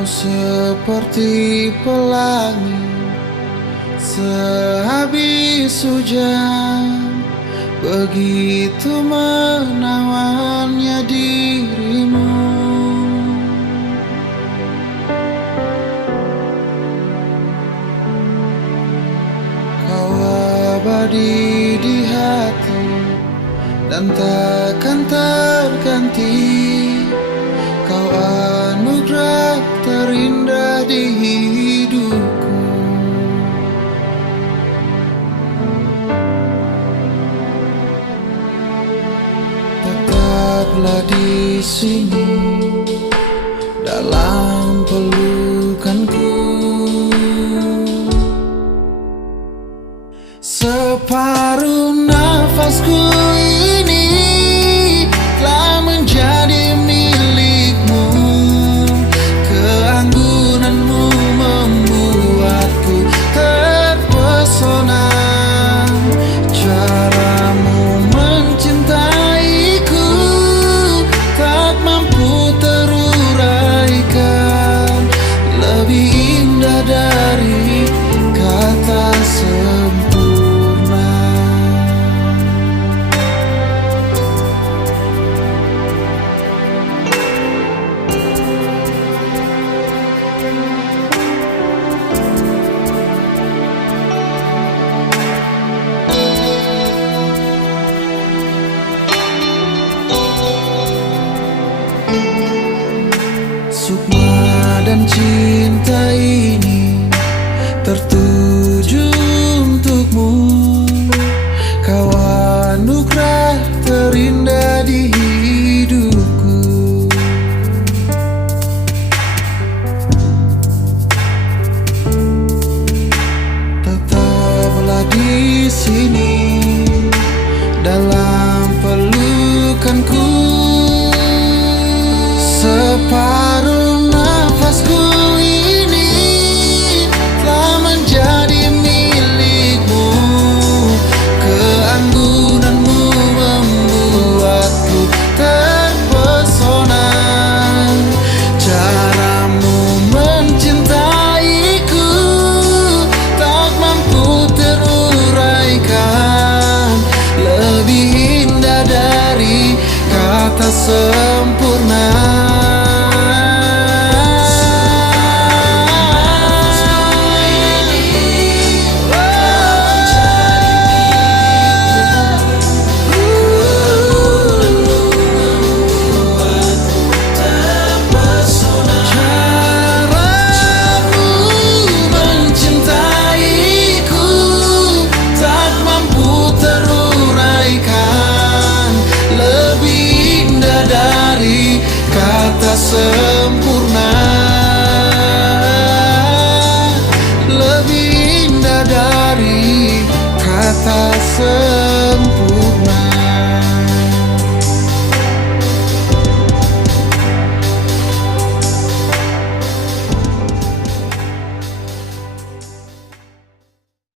Kau seperti pelangi sehabis hujan, begitu menawannya dirimu. Kau abadi di hati dan takkan terganti. Kau anugerah terindah di hidupku. Tetaplah di sini dalam pelukanku. Separuh nafasku ini telah menjadi milikmu. Keanggunanmu membuatku terpesona. Caramu mencintaiku tak mampu teruraikan. Lebih indah dari kata sempurna. Sukma dan cinta ini tertuju untukmu. Kau anugerah terindah di hidupku. Tetaplah di sini dalam pelukanku. Separuh nafasku ini telah menjadi milikmu. Keanggunanmu membuatku terpesona. Caramu mencintaiku tak mampu teruraikan. Lebih indah dari kata